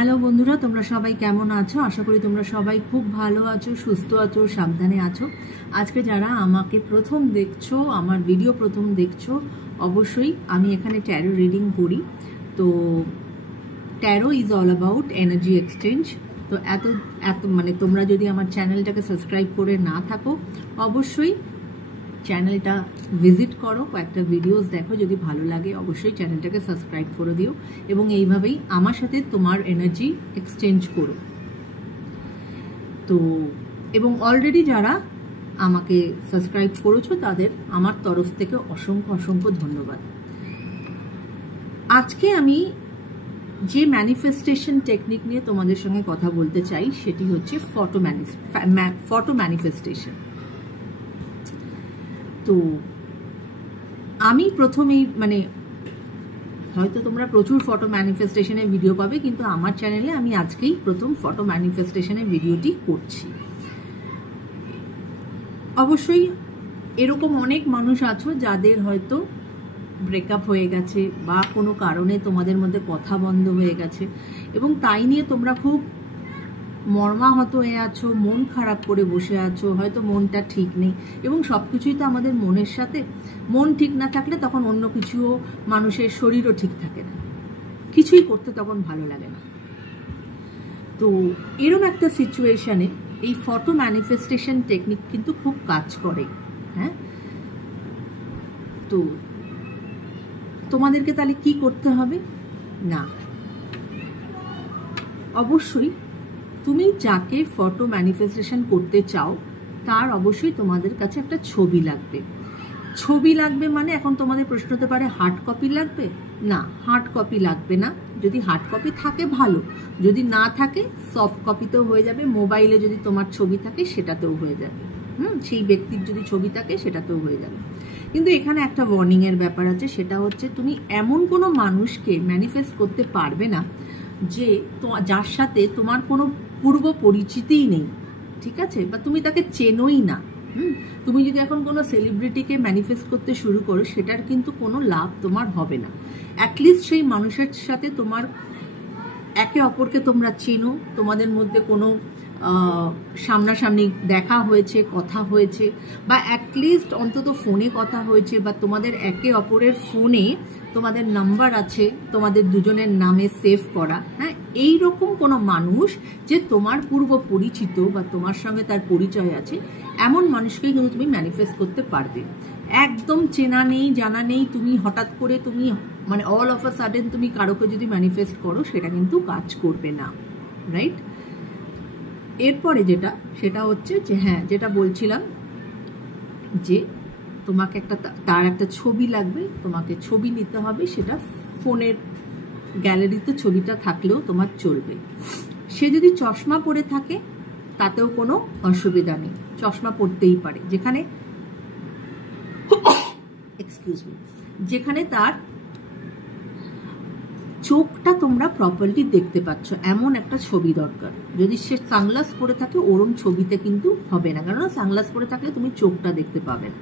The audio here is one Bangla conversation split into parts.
হ্যালো বন্ধুরা, তোমরা সবাই কেমন আছো? আশা করি তোমরা সবাই খুব ভালো আছো, সুস্থ আছো, সাবধানে আছো। আজকে যারা আমাকে প্রথম দেখছো, আমার ভিডিও প্রথম দেখছো, অবশ্যই আমি এখানে ট্যারো রিডিং করি। তো taro is all about energy exchange. তো এত এত মানে তোমরা যদি আমার চ্যানেলটাকে সাবস্ক্রাইব করে না থাকো, অবশ্যই চ্যানেলটা ভিজিট করো, কয়েকটা ভিডিওস দেখো, যদি ভালো লাগে অবশ্যই চ্যানেলটাকে সাবস্ক্রাইব করে দিও এবং এইভাবেই আমার সাথে তোমার এনার্জি এক্সচেঞ্জ করো। তো এবং অলরেডি যারা আমাকে সাবস্ক্রাইব করেছো তাদের আমার তরফ থেকে অসংখ্য অসংখ্য ধন্যবাদ। আজকে আমি যে ম্যানিফেস্টেশন টেকনিক নিয়ে তোমাদের সঙ্গে কথা বলতে চাই সেটি হচ্ছে ফটো ম্যানিফেস্টেশন। তো আমি প্রথমেই হয়তো তোমরা প্রচুর ফটো ম্যানিফেস্টেশনের ভিডিও পাবে, কিন্তু আমার চ্যানেলে আমি আজকেই প্রথম ফটো ম্যানিফেস্টেশনের ভিডিওটি করছি। অবশ্যই এরকম অনেক মানুষ আছো যাদের হয়তো ব্রেকআপ হয়ে গেছে বা কোনো কারণে তোমাদের মধ্যে কথা বন্ধ হয়ে গেছে এবং তাই নিয়ে তোমরা খুব মর্মাহত হয়ে আছো, মন খারাপ করে বসে আছো, হয়তো মনটা ঠিক নেই। এবং সব কিছুই তো আমাদের মনের সাথে, মন ঠিক না থাকলে তখন অন্য কিছুও, মানুষের শরীরও ঠিক থাকে না, কিছুই করতে তখন ভালো লাগে না। তো এরকম একটা সিচুয়েশনে এই ফটো ম্যানিফেস্টেশন টেকনিক কিন্তু খুব কাজ করে। হ্যাঁ, তো তোমাদেরকে তাহলে কি করতে হবে না, অবশ্যই তুমি যাকে ফটো ম্যানিফেস্টেশন করতে চাও তার অবশ্যই তোমাদের কাছে একটা ছবি লাগবে। ছবি লাগবে মানে এখন তোমাদের প্রশ্ন হতে পারে হার্ড কপি লাগবে? না, হার্ড কপি লাগবে না। যদি হার্ড কপি থাকে ভালো, যদি না থাকে সফট কপিতেও হয়ে যাবে। মোবাইলে যদি তোমার ছবি থাকে সেটাতেও হয়ে যাবে। সেই ব্যক্তির যদি ছবি থাকে সেটাতেও হয়ে যাবে। কিন্তু এখানে একটা ওয়ার্নিং এর ব্যাপার আছে, সেটা হচ্ছে তুমি এমন কোনো মানুষকে ম্যানিফেস্ট করতে পারবে না যে যার সাথে তোমার কোনো পূর্ব পরিচিতিই নেই, ঠিক আছে, বা তুমি তাকে চেনোই না। তুমি যদি এখন কোনো সেলিব্রিটিকে ম্যানিফেস্ট করতে শুরু করো সেটার কিন্তু কোনো লাভ তোমার হবে না। অ্যাটলিস্ট সেই মানুষের সাথে তোমার একে অপরকে তোমরা চেনো, তোমাদের মধ্যে কোনো সামনাসামনি দেখা হয়েছে, কথা হয়েছে, বা অ্যাটলিস্ট অন্তত ফোনে কথা হয়েছে, বা তোমাদের একে অপরের ফোনে তোমাদের নাম্বার আছে তোমাদের দুজনের নামে সেভ করা। হ্যাঁ, এইরকম কোনো মানুষ যে তোমার পূর্ব পরিচিত বা তোমার সঙ্গে তার পরিচয় আছে, এমন মানুষকেই কিন্তু তুমি ম্যানিফেস্ট করতে পারবে। একদম চেনা নেই, জানা নেই, তুমি হঠাৎ করে তুমি অল অফ আ সাডেন তুমি কারোকে যদি ম্যানিফেস্ট করো সেটা কিন্তু কাজ করবে না, রাইট? এরপরে সেটা হচ্ছে যে হ্যাঁ, যেটা বলছিলাম যে তোমাকে তার একটা ছবি লাগবে, তোমাকে ছবি নিতে হবে। সেটা ফোনের গ্যালারিতে ছবিটা থাকলেও তোমার চলবে। সে যদি চশমা পরে থাকে তাতেও কোনো অসুবিধা নেই, চশমা পরতেই পারে, যেখানে তার চোখটা তোমরা প্রপারলি দেখতে পাচ্ছ এমন একটা ছবি দরকার। যদি সে সানগ্লাস পরে থাকে ওরম ছবিতে কিন্তু হবে না, কারণ সানগ্লাস পরে থাকলে তুমি চোখটা দেখতে পাবে না।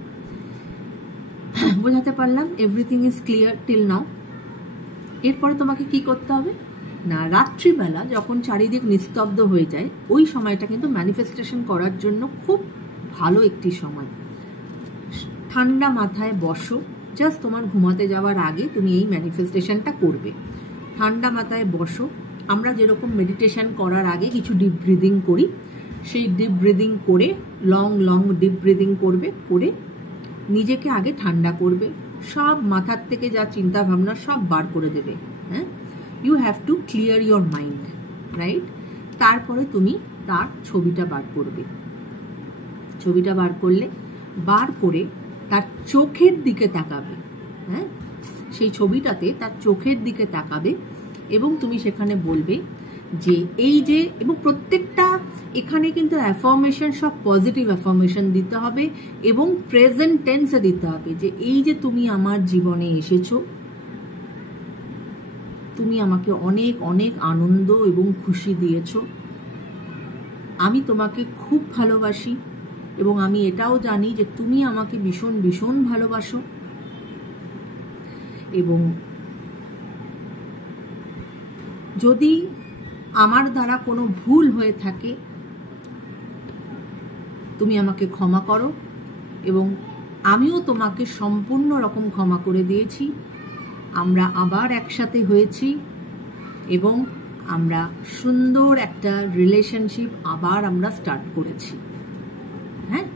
বোঝাতে পারলাম? Everything is clear till now. এরপরে তোমাকে কি করতে হবে না, রাত্রিবেলা যখন চারিদিক নিস্তব্ধ হয়ে যায় ওই সময়টা কিন্তু ম্যানিফেস্টেশন করার জন্য খুব ভালো একটি সময়। ঠান্ডা মাথায় বসো, জাস্ট তোমার ঘুমাতে যাওয়ার আগে তুমি এই ম্যানিফেস্টেশনটা করবে। ঠান্ডা মাথায় বসো। আমরা যেরকম মেডিটেশন করার আগে কিছু ডিপ ব্রিদিং করি, সেই ডিপ ব্রিদিং করে লং ডিপ ব্রিদিং করে নিজেকে আগে ঠান্ডা করবে। সব মাথার থেকে যা চিন্তা ভাবনা সব বার করে দেবে। হ্যাঁ, you have to clear your mind, right? তারপরে তুমি তার ছবিটা বার করবে। ছবিটা বার করে তার চোখের দিকে তাকাবে। হ্যাঁ, সেই ছবিটাতে তার চোখের দিকে তাকাবে এবং তুমি সেখানে বলবে যে এই যে, এবং প্রত্যেকটা এখানে কিন্তু অ্যাফার্মেশন সব পজিটিভ অ্যাফার্মেশন দিতে হবে এবং প্রেজেন্ট টেন্সে দিতে হবে যে এই যে তুমি আমার জীবনে এসেছো, তুমি আমাকে অনেক অনেক আনন্দ এবং খুশি দিয়েছো, আমি তোমাকে খুব ভালোবাসি এবং আমি এটাও জানি যে তুমি আমাকে ভীষণ ভীষণ ভালোবাসো। এবং যদি আমার দ্বারা কোনো ভুল হয়ে থাকে তুমি আমাকে ক্ষমা করো, এবং আমিও তোমাকে সম্পূর্ণ রকম ক্ষমা করে দিয়েছি। আমরা আবার একসাথে হয়েছি এবং আমরা সুন্দর একটা রিলেশনশিপ আবার আমরা স্টার্ট করেছি। হ্যাঁ,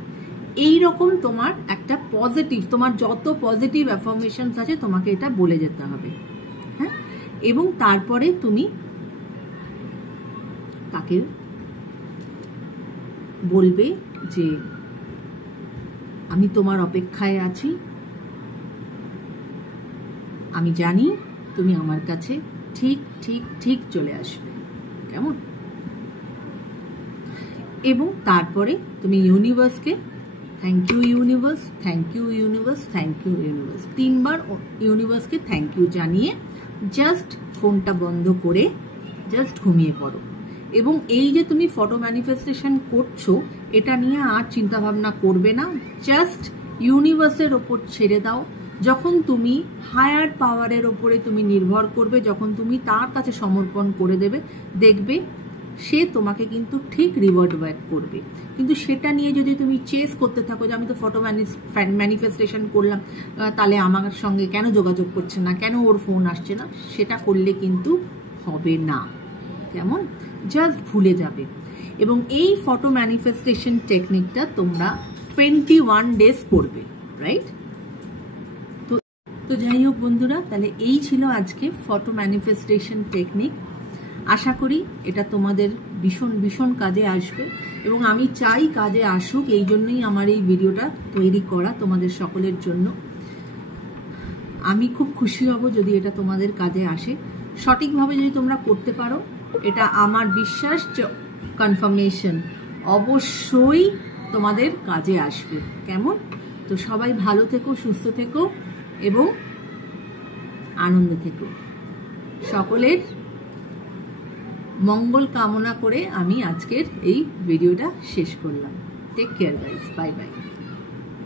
এই রকম তোমার একটা পজিটিভ, তোমার যত পজিটিভ অ্যাফার্মেশনস আছে তোমাকে এটা বলে যেতে হবে। হ্যাঁ, এবং তারপরে তুমি তাকে বলবে যে আমি তোমার অপেক্ষায় আছি, আমি জানি তুমি আমার কাছে ঠিক ঠিক ঠিক চলে আসবে। কেমন? এবং তারপরে তুমি ইউনিভার্সকে thank you universe, thank you universe, thank you universe, 3 বার ইউনিভার্সকে থ্যাংক ইউ জানিয়ে জাস্ট ফোনটা বন্ধ করে জাস্ট ঘুমিয়ে পড়ো। এবং এই যে তুমি ফটো ম্যানিফেস্টেশন করছো, এটা নিয়ে আর চিন্তা ভাবনা করবে না, জাস্ট ইউনিভার্সের ওপর ছেড়ে দাও। যখন তুমি হায়ার পাওয়ারের ওপরে তুমি নির্ভর করবে, যখন তুমি তার কাছে সমর্পণ করে দেবে, দেখবে সে তোমাকে কিন্তু ঠিক রিওয়ার্ড ব্যাক করবে। কিন্তু সেটা নিয়ে যদি তুমি চেস করতে থাকো যে আমি তো ফটো ম্যানিফেস্টেশন করলাম, তাহলে আমার সঙ্গে কেন যোগাযোগ করছে না, কেন ওর ফোন আসছে না, সেটা করলে কিন্তু হবে না। কেমন? জাস্ট ভুলে যাবে। এবং এই ফটো ম্যানিফেস্টেশন টেকনিকটা তোমরা 21 ডেজ করবে, রাইট? তো যাই হোক বন্ধুরা, তাহলে এই ছিল আজকে ফটো ম্যানিফেস্টেশন টেকনিক। আশা করি এটা তোমাদের ভীষণ ভীষণ কাজে আসবে, এবং আমি চাই কাজে আসুক, এই জন্যই আমার এই ভিডিওটা তৈরি করা তোমাদের সকলের জন্য। আমি খুব খুশি হব যদি এটা তোমাদের কাজে আসে, সঠিকভাবে যদি তোমরা করতে পারো। এটা আমার বিশ্বাস যে কনফার্মেশন অবশ্যই তোমাদের কাজে আসবে। কেমন? তো সবাই ভালো থেকো, সুস্থ থেকো এবং আনন্দে থেকো। সকলের মঙ্গল কামনা করে আমি আজকের এই ভিডিওটা শেষ করলাম। Take care guys, bye by.